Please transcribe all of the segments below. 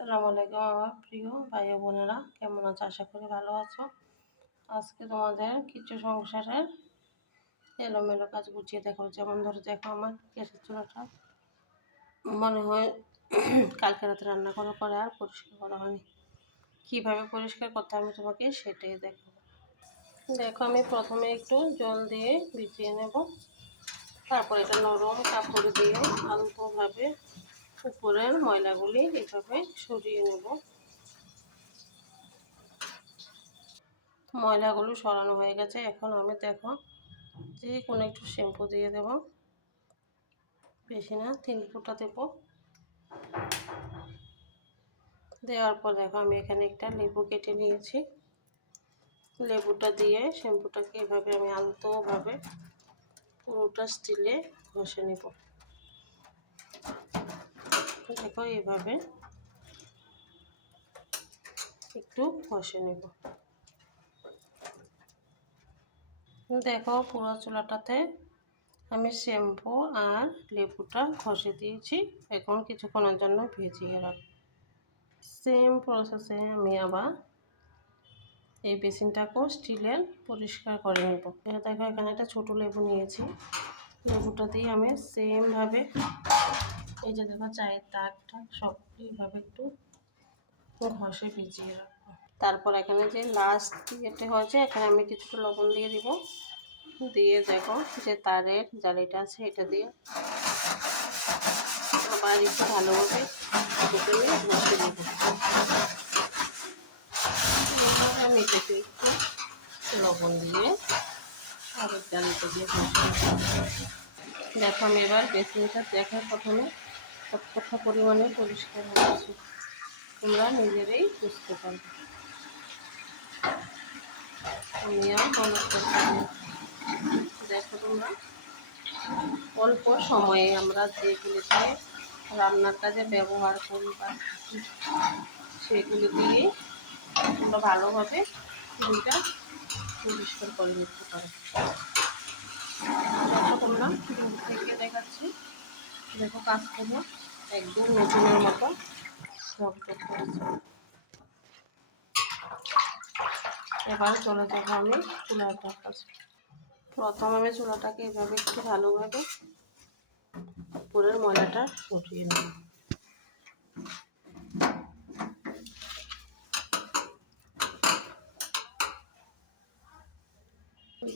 সালামু আলাইকুম আমার প্রিয় ভাই বোনেরা, কেমন আছো? আশা করি ভালো আছো। আজকে তোমাদের কিছু সংসারের এলোমেলো কাজ গুছিয়ে দেখো যেমন ধরো, দেখো আমার গ্যাসের চুলাটা। মনে হয় কালকে রাতে রান্না করার পরে আর পরিষ্কার করা হয়নি। কীভাবে পরিষ্কার করতে আমি তোমাকে সেটাই দেখো দেখো, আমি প্রথমে একটু জল দিয়ে ভিজিয়ে নেব। তারপর এটা নরম কাপড় দিয়ে আলতোভাবে উপরের ময়লাগুলি এভাবে সরিয়ে নেব। ময়লাগুলো সরানো হয়ে গেছে। এখন আমি দেখো যে কোনো একটু শ্যাম্পু দিয়ে দেব। বেশি না, তিন ফুটা দেব। দেওয়ার পর দেখো আমি এখানে একটা লেবু কেটে নিয়েছি। লেবুটা দিয়ে শ্যাম্পুটাকে এভাবে আমি আলতোভাবে পুরোটা স্টিলে ঘষে নেব। দেখো এভাবে একটু ঘষে নেব। দেখো পুরো চুলাটাতে আমি শ্যাম্পু আর লেবুটা ঘষে দিয়েছি। এখন কিছুক্ষণের জন্য ভিজিয়ে রাখ। সেম প্রসেসে আমি আবার এই বেসিনটাকেও স্টিলের পরিষ্কার করে নেব। দেখো এখানে একটা ছোটো লেবু নিয়েছি। লেবুটা দিয়ে আমি সেমভাবে এই যে দেখো চায়ের তাক টাক সব এইভাবে একটু ঘষে ভিজিয়ে রাখব। তারপর এখানে যে লাস্ট ইয়েতে হয়েছে, এখানে আমি কিছুটা লবণ দিয়ে দিব। দিয়ে দেখো যে তারের জালিটা আছে, এটা দিয়ে আবার একটু ভালোভাবে ঘষে দেবো। আমি এটাকে একটু লবণ দিয়ে আরেক জালিটা দিয়ে দেখো আমি এবার বেসিনটা দেখার প্রথমে কতটা পরিমাণে পরিষ্কার হয়েছে তোমরা নিজেরাই বুঝতে পারবে। আমি আর দেখো তোমরা, অল্প সময়ে আমরা যেগুলিতে রান্নার কাজে ব্যবহার করি বা সেগুলি দিয়ে তোমরা ভালোভাবে চুলটা পরিষ্কার করে নিতে পারো। তোমরা থেকে দেখাচ্ছি। দেখো কাজ করব একদম নতুনের মতো করেছে এবার চলে যাব আমি চুলাটার কাছে প্রথম আমি চুলাটাকে এভাবে একটু ভালোভাবে পুরের ময়লাটা উঠিয়ে নেব।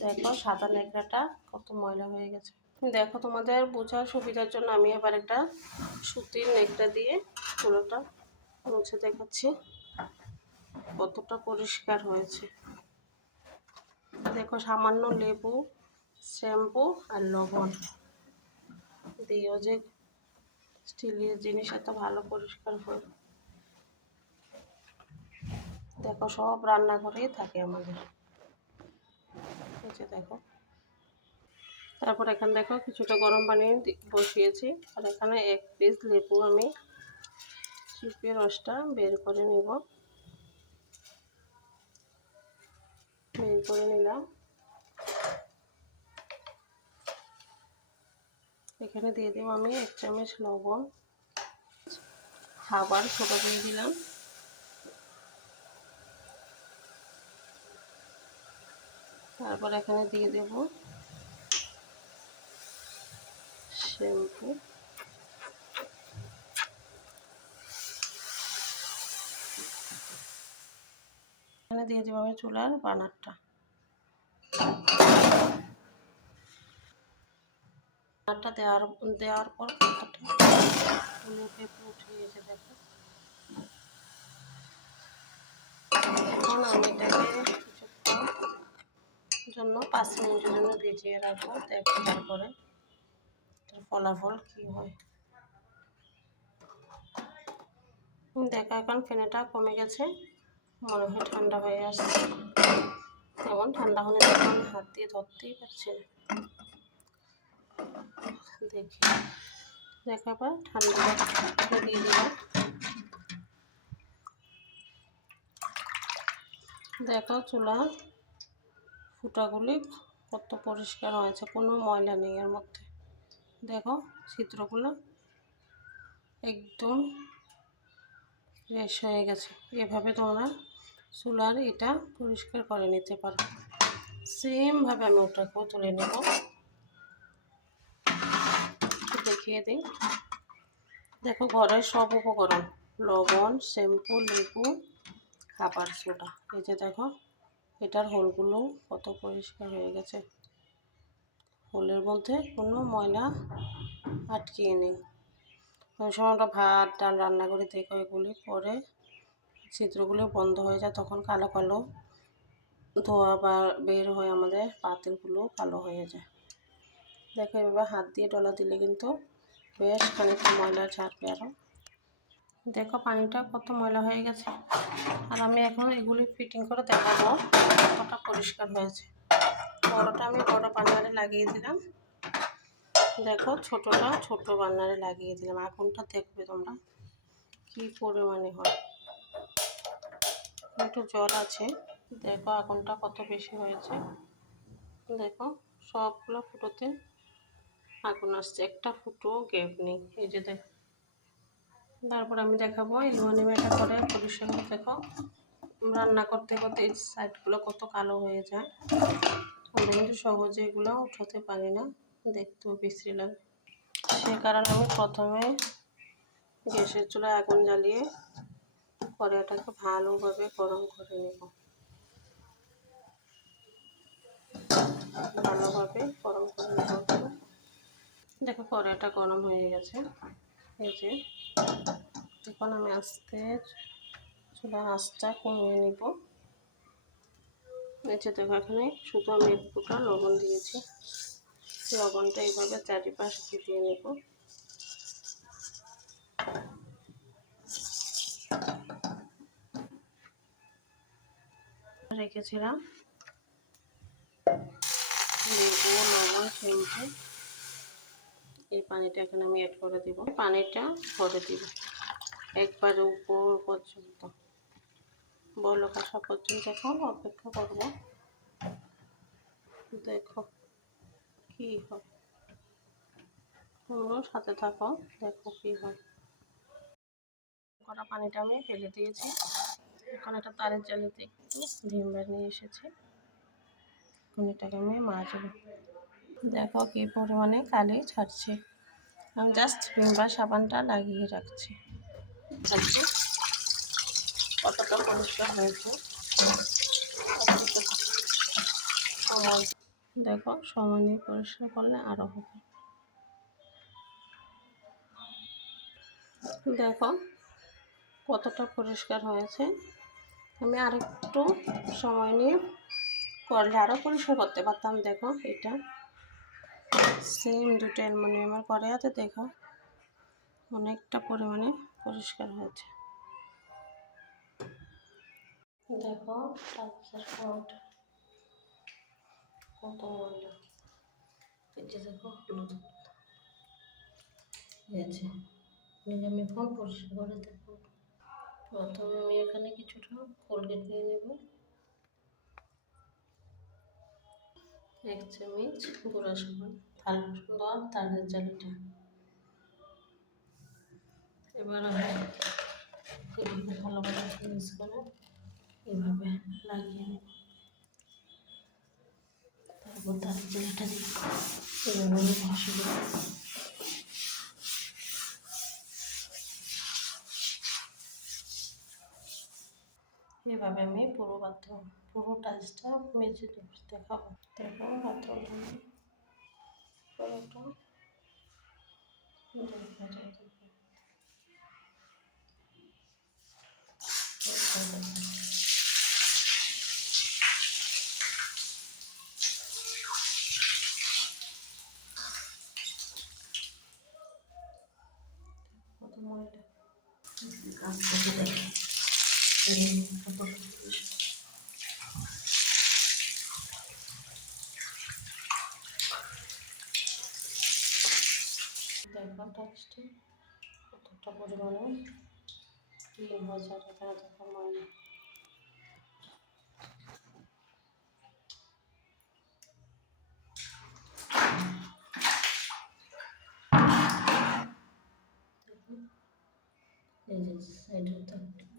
দেখো সাদা লেকড়াটা কত ময়লা হয়ে গেছে। দেখো, তোমাদের বোঝার সুবিধার জন্য আমি এবার একটা সুতির নেকটা দিয়ে পুরোটা মুছে দেখাচ্ছি, কতটা পরিষ্কার হয়েছে। দেখো, সামান্য লেবু, শ্যাম্পু আর লবণ দিয়েও যে স্টিলের জিনিস এত ভালো পরিষ্কার হয়। দেখো, সব রান্নাঘরেই থাকে আমাদের। দেখো তারপর এখানে দেখো কিছুটা গরম পানি বসিয়েছি। আর এখানে এক পিস লেবু আমি চিপে রসটা বের করে নিব। বের করে নিলাম। এখানে দিয়ে দেব আমি এক চামচ লবণ। খাবার ছোটো দিয়ে দিলাম। তারপর এখানে দিয়ে দেব শ্যাম্পু এখানে দিয়ে দেবো আমি চুলার বানারটা। বানারটা দেওয়ার দেওয়ার পর কতটা ফুলে পেঁপে উঠে গেছে দেখো। এখন আমি এটাকে জন্য পাঁচ মিনিটের জন্য ভিজিয়ে রাখব, দেখো তারপরে। ফলাফল কি হয়? দেখা, এখন ফেনেটা কমে গেছে। মনে হয় ঠান্ডা হয়ে আসছে। তেমন ঠান্ডা হলে দেখো হাত দিয়ে ধরতেই পারছি না। দেখি। দেখো আবার ঠান্ডা দিয়ে দিলাম। দেখো চুলা ফুটাগুলি কত পরিষ্কার হয়েছে, কোনো ময়লা নেই এর মধ্যে। দেখো চিত্রগুলো একদম গ্যাস হয়ে গেছে। এভাবে তোমরা চুলার এটা পরিষ্কার করে নিতে পারো। সেমভাবে আমি ওটাকেও তুলে নেব। দেখিয়ে দিই। দেখো ঘরের সব উপকরণ, লবণ শ্যাম্পু লেবু, খাবার সোডা এই যে দেখো, এটার হোলগুলো কত পরিষ্কার হয়ে গেছে। হোলের মধ্যে কোনো ময়লা আটকিয়ে নেই। ওই সময় আমরা ভাত, ডাল রান্না করে দেখো এগুলি পরে ছিদ্রগুলো বন্ধ হয়ে যায়, তখন কালো কালো ধোয়া বা বের হয়ে আমাদের পাতিলগুলো কালো হয়ে যায়। দেখো, এভাবে হাত দিয়ে ডলা দিলে কিন্তু বেশ খানিকটা ময়লা ছাড়বে আরও দেখো, পানিটা কত ময়লা হয়ে গেছে। আর আমি এখন এগুলি ফিটিং করে দেখাবো। কতটা পরিষ্কার হয়েছে। বড়োটা আমি বড় বান্নারে লাগিয়ে দিলাম। দেখো, ছোটোটা ছোট বান্নারে লাগিয়ে দিলাম। আগুনটা দেখবে তোমরা কি পরিমাণে হয়। একটু জল আছে। দেখো, আগুনটা কত বেশি হয়েছে। দেখো, সবগুলো ফুটোতে আগুন আসছে। একটা ফুটো গ্যাপ নেই। এই যে দেখো, তারপর আমি দেখাবো অ্যালুমিনিয়ামটা করে পরিষ্কার করে। দেখো, রান্না করতে করতে এই সাইডগুলো কত কালো হয়ে যায়। কিন্তু সহজে এগুলো উঠাতে পারি না। দেখতেও বিশ্রী লাগে। সে কারণে আমি প্রথমে গ্যাসের চুলায় আগুন জ্বালিয়ে কড়াইটাকে ভালোভাবে গরম করে নেব। ভালোভাবে গরম করে নেব। দেখো কড়াইটা গরম হয়ে গেছে। এই যে, এখন আমি আস্তে চুলার আঁচটা কমিয়ে নিব। এই দেখো এখানে শুধু আমি এক ফুটা লবণ দিয়েছি। লবণটা এইভাবে চারিপাশ দিয়ে নেব। রেখেছিলাম। লেবু লবণ এই পানিটা এখানে আমি অ্যাড করে দিব। পানিটা ভরে দিব। একবার উপর পর্যন্ত। বলক আসা পর্যন্ত এখন অপেক্ষা করব। দেখো কি হয়। তোমরাও সাথে থাকো, দেখো কি হয়। করা পানিটা আমি ফেলে দিয়েছি। এখন একটা তারের জালিতে একটু ভিমবার নিয়ে এসেছি। এখন আমি মাজবো দেখো কি পরিমাণে কালি ছাড়ছে। আমি জাস্ট ভিমবার সাবানটা লাগিয়ে রাখছি। কতটা পরিষ্কার হয়েছে। দেখো, সময় নিয়ে পরিষ্কার করলে আরও হবে। দেখো কতটা পরিষ্কার হয়েছে। আমি আরেকটু সময় নিয়ে করলে আরও পরিষ্কার করতে পারতাম, দেখো এটা। সেম দুটো অ্যালমোনিয়ামের করে আছে দেখো, অনেকটা পরিমাণে পরিষ্কার হয়েছে। দেখো কোট কত ময়লা এই যে দেখো হয়েছে নিজে আমি এখন পরিষ্কার করে দেখো। প্রথমে আমি এখানে কিছুটা কোলগেট নিয়ে নেব। এক চামচ গুঁড়া সাবান ভালো সুন্দর তালের জালিটা। এবার আমি এভাবে ভালোভাবে মিক্স করে লাগিয়ে নেব। তারপর তালের জালিটা দিয়ে এভাবে এভাবে আমি পুরো বাথরুম, পুরো টাইলসটা মেজে দেখাবো। দেখো বাথরুমটা পুরোটা দেখা যায় দেখো কত ময়লা কাজ করতে দেখো দেখো টাচটি কতটা পরিমাণে আর এখানে ময়লা এই যে সাইডের দাগটি উঠে গেছে